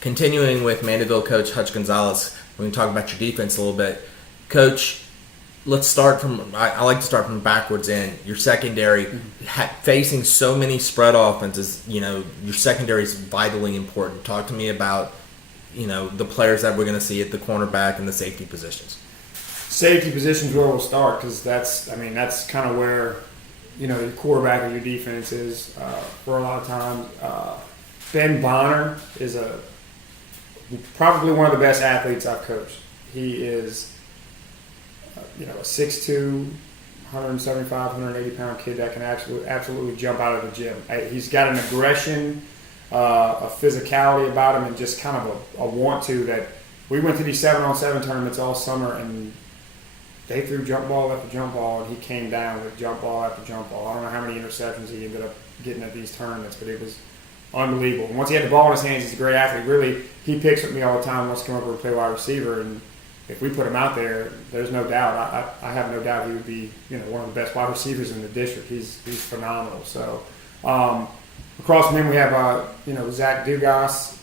continuing with Mandeville coach Hutch Gonzales, we're going to talk about your defense a little bit. Coach, let's start from, I like to start from backwards in. Your secondary, facing so many spread offenses, your secondary is vitally important. Talk to me about, the players that we're going to see at the cornerback and the safety positions. Safety positions where we'll start, because that's kind of where, your quarterback of your defense is for a lot of times. Ben Bonner is probably one of the best athletes I've coached. He is, a 6'2", 175, 180 pound kid that can absolutely jump out of the gym. He's got an aggression, a physicality about him, and just kind of a want to that. We went to these 7-on-7 tournaments all summer, and they threw jump ball after jump ball, and he came down with jump ball after jump ball. I don't know how many interceptions he ended up getting at these tournaments, but it was unbelievable. And once he had the ball in his hands, he's a great athlete. Really, he picks with me all the time, wants to come over and play wide receiver, and if we put him out there, there's no doubt. I have no doubt he would be, one of the best wide receivers in the district. He's phenomenal. So across from him, we have Zach Dugas.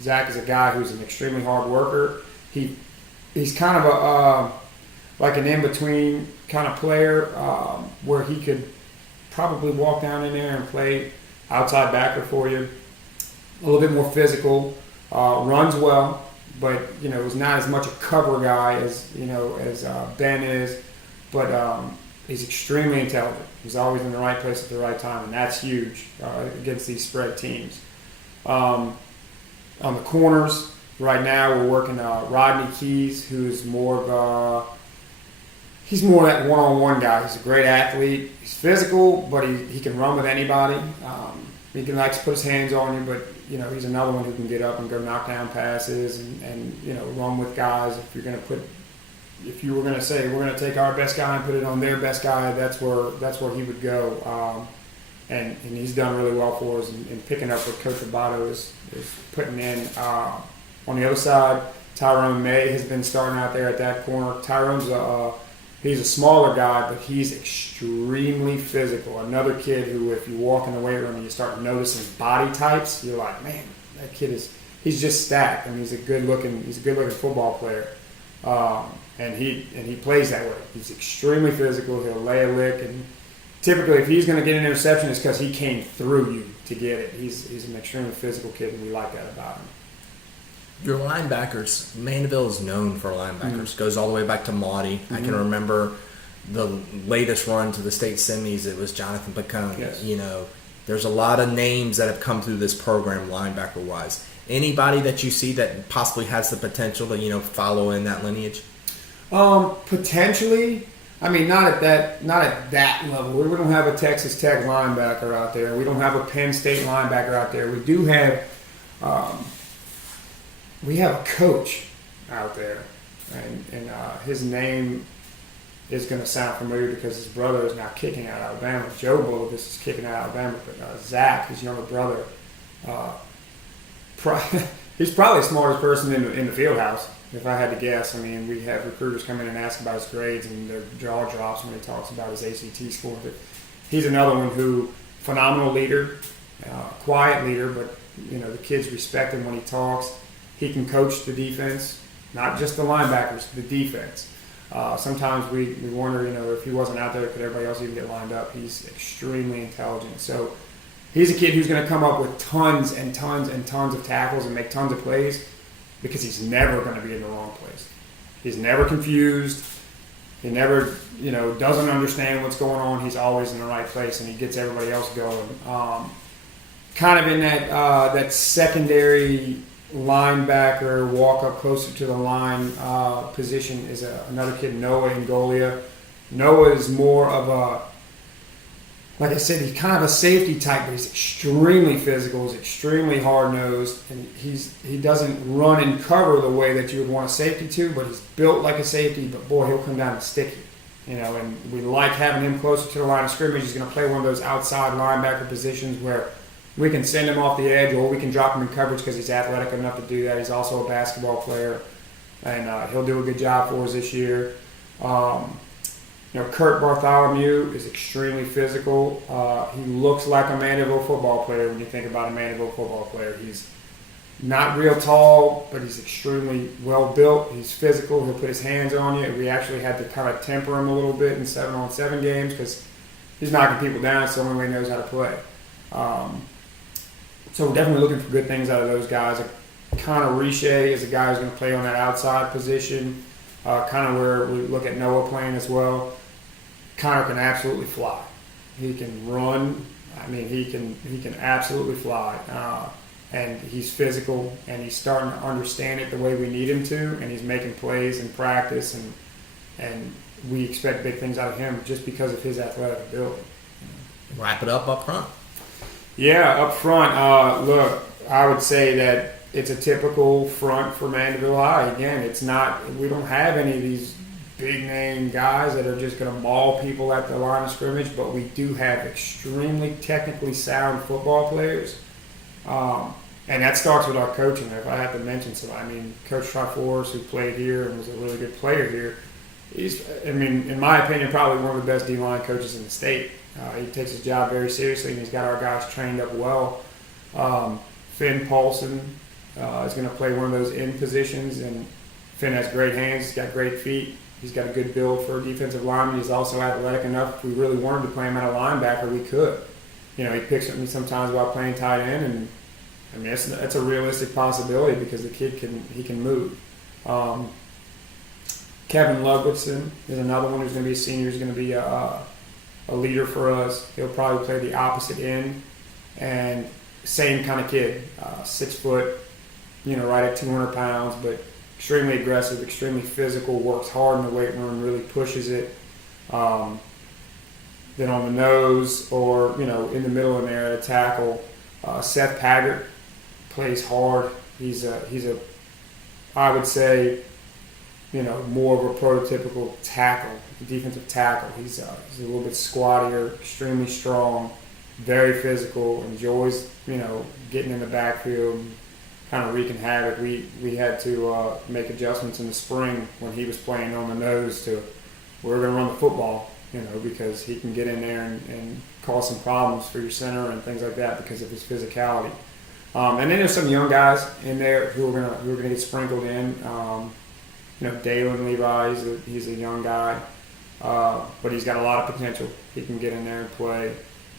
Zach is a guy who's an extremely hard worker. He's kind of a like an in-between kind of player where he could probably walk down in there and play outside backer for you. A little bit more physical, runs well, but is not as much a cover guy as Ben is. But he's extremely intelligent. He's always in the right place at the right time, and that's huge against these spread teams. On the corners, right now we're working Rodney Keys, who's more of he's more that one-on-one guy. He's a great athlete. He's physical, but he can run with anybody. He can like to put his hands on you, but he's another one who can get up and go knock down passes and run with guys. If you were going to say we're going to take our best guy and put it on their best guy, that's where he would go. And he's done really well for us in picking up what Coach Abato is putting in. On the other side, Tyrone May has been starting out there at that corner. Tyrone's he's a smaller guy, but he's extremely physical. Another kid who, if you walk in the weight room and you start noticing body types, you're like, man, that kid he's just stacked. I mean, he's a good looking football player. And he plays that way. He's extremely physical. He'll lay a lick, and typically, if he's going to get an interception, it's because he came through you to get it. He's an extremely physical kid, and we like that about him. Your linebackers, Mandeville is known for linebackers. Goes all the way back to Maudie. I can remember the latest run to the state semis. It was Jonathan Picone. Yes. There's a lot of names that have come through this program linebacker-wise. Anybody that you see that possibly has the potential to follow in that lineage? Potentially. I mean, not at that level. We don't have a Texas Tech linebacker out there. We don't have a Penn State linebacker out there. We do have a coach out there, and his name is going to sound familiar because his brother is now kicking out Alabama. Joe Bullock is kicking out Alabama, but Zach, his younger brother, he's probably the smartest person in the field house. If I had to guess, I mean, we have recruiters come in and ask about his grades, and their jaw drops when he talks about his ACT score. But he's another one who, phenomenal leader, quiet leader, but the kids respect him when he talks. He can coach the defense, not just the linebackers, the defense. Sometimes we wonder, if he wasn't out there, could everybody else even get lined up? He's extremely intelligent. So he's a kid who's going to come up with tons and tons and tons of tackles and make tons of plays, because he's never going to be in the wrong place. He's never confused. He never, doesn't understand what's going on. He's always in the right place, and he gets everybody else going. Kind of in that secondary linebacker, walk up closer to the line position is another kid, Noah Ngolia. Noah is more of like I said, he's kind of a safety type, but he's extremely physical. He's extremely hard-nosed, and he doesn't run and cover the way that you would want a safety to, but he's built like a safety, but boy, he'll come down and stick you. And we like having him closer to the line of scrimmage. He's going to play one of those outside linebacker positions where we can send him off the edge, or we can drop him in coverage because he's athletic enough to do that. He's also a basketball player, and he'll do a good job for us this year. Kurt Bartholomew is extremely physical. He looks like a Mandeville football player when you think about a Mandeville football player. not real tall, but he's extremely well built. He's physical. He'll put his hands on you. We actually had to kind of temper him a little bit in 7-on-7 games because he's knocking people down. It's the only way he knows how to play. So we're definitely looking for good things out of those guys. Connor Riche is a guy who's going to play on that outside position, kind of where we look at Noah playing as well. Connor can absolutely fly. He can run. I mean, he can absolutely fly. And he's physical, and he's starting to understand it the way we need him to, and he's making plays in practice, and we expect big things out of him just because of his athletic ability. Wrap it up front. Yeah, up front, look, I would say that it's a typical front for Mandeville High. Again, we don't have any of these big-name guys that are just going to maul people at the line of scrimmage, but we do have extremely technically sound football players. And that starts with our coaching. If I have to mention somebody, I mean, Coach Triforce, who played here and was a really good player here, he's, I mean, in my opinion, probably one of the best D-line coaches in the state. He takes his job very seriously, and he's got our guys trained up well. Finn Paulson is going to play one of those end positions, and Finn has great hands. He's got great feet. He's got a good build for a defensive lineman. He's also athletic enough. If we really wanted to play him at a linebacker, we could. You know, he picks at me sometimes while playing tight end, and I mean that's a realistic possibility because the kid can move. Kevin Ludwigson is another one who's going to be a senior. He's going to be a leader for us. He'll probably play the opposite end, and same kind of kid, 6 foot, you know, right at 200 pounds, but extremely aggressive, extremely physical, works hard in the weight room, really pushes it. Then on the nose or, you know, in the middle in there at a tackle, Seth Paggart plays hard. He's a I would say, you know, more of a prototypical tackle, defensive tackle. He's a little bit squattier, extremely strong, very physical, enjoys, you know, getting in the backfield, kind of wreaking havoc. We had to make adjustments in the spring when he was playing on the nose to we're going to run the football, you know, because he can get in there and cause some problems for your center and things like that because of his physicality. And then there's some young guys in there who are gonna get sprinkled in. You know, Dalen Levi, he's a young guy, but he's got a lot of potential. He can get in there and play.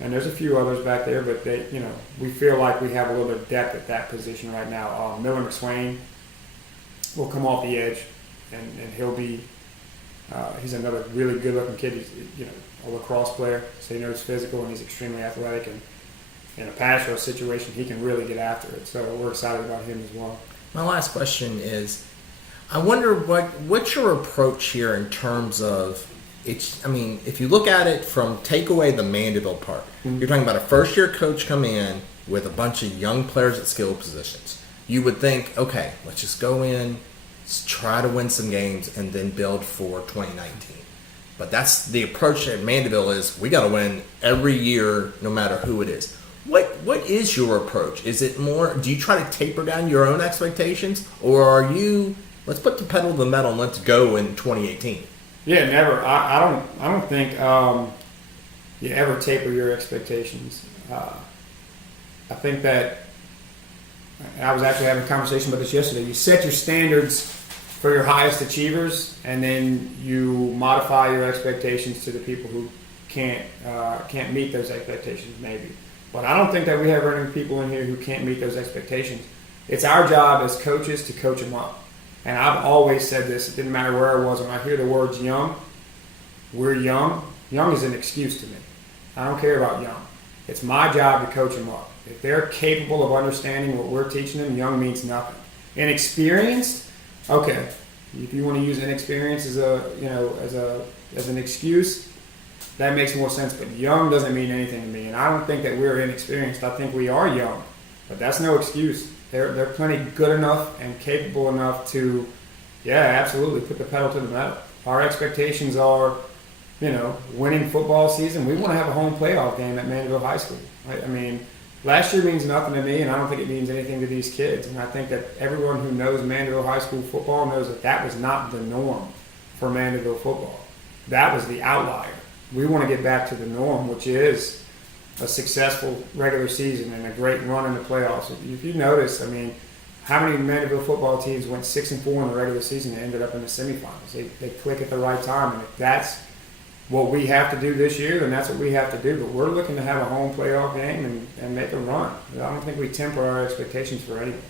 And there's a few others back there, but they, you know, we feel like we have a little bit of depth at that position right now. Miller McSwain will come off the edge, and he'll be. He's another really good-looking kid. He's, you know, a lacrosse player, so he knows physical and he's extremely athletic. And in a pass rush situation, he can really get after it. So we're excited about him as well. My last question is, I wonder what's your approach here in terms of it's. I mean, if you look at it from take away the Mandeville part, you're talking about a first-year coach come in with a bunch of young players at skill positions. You would think, okay, let's just go in, try to win some games, and then build for 2019. But that's the approach at Mandeville is we got to win every year, no matter who it is. What is your approach? Is it more? Do you try to taper down your own expectations, or are you? Let's put the pedal to the metal and let's go in 2018. Yeah, never. I don't think you ever taper your expectations. I think that I was actually having a conversation about this yesterday. You set your standards for your highest achievers, and then you modify your expectations to the people who can't meet those expectations, maybe. But I don't think that we have any people in here who can't meet those expectations. It's our job as coaches to coach them up. And I've always said this, it didn't matter where I was, when I hear the words young, we're young. Young is an excuse to me. I don't care about young. It's my job to coach them up. If they're capable of understanding what we're teaching them, young means nothing. Inexperienced, okay. If you want to use inexperience as an excuse, that makes more sense. But young doesn't mean anything to me, and I don't think that we're inexperienced. I think we are young, but that's no excuse. They're plenty good enough and capable enough to, yeah, absolutely put the pedal to the metal. Our expectations are, you know, winning football season. We want to have a home playoff game at Mandeville High School. Right? I mean, last year means nothing to me, and I don't think it means anything to these kids. And I think that everyone who knows Mandeville High School football knows that that was not the norm for Mandeville football. That was the outlier. We want to get back to the norm, which is a successful regular season and a great run in the playoffs. If you notice, I mean, how many Mandeville football teams went 6-4 in the regular season and ended up in the semifinals? They click at the right time, and if that's what we have to do this year, then that's what we have to do. But we're looking to have a home playoff game and make a run. I don't think we temper our expectations for anyone.